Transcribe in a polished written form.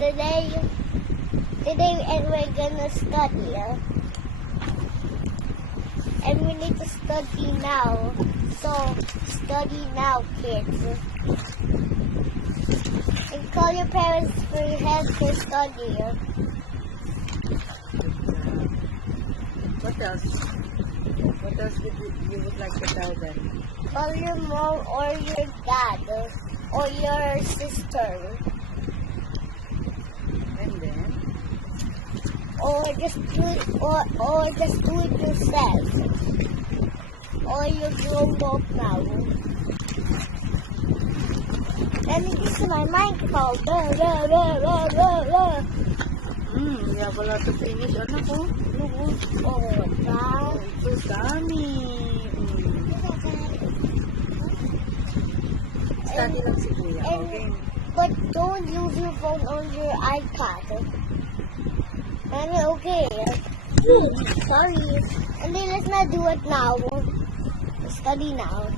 Today and we're gonna study. And we need to study now. So study now, kids. And call your parents for help to study. What else? What else you would like to tell them? Call your mom or your dad or your sister. And then? Or just do it yourself. Or you're grown up now. Let me use my microphone. We have a lot to finish. Anak ko. Oh, wow. So dami. Study lang si Kuya. Okay. But don't use your phone on your iPad. Okay. Sorry. And then let's not do it now. Study now.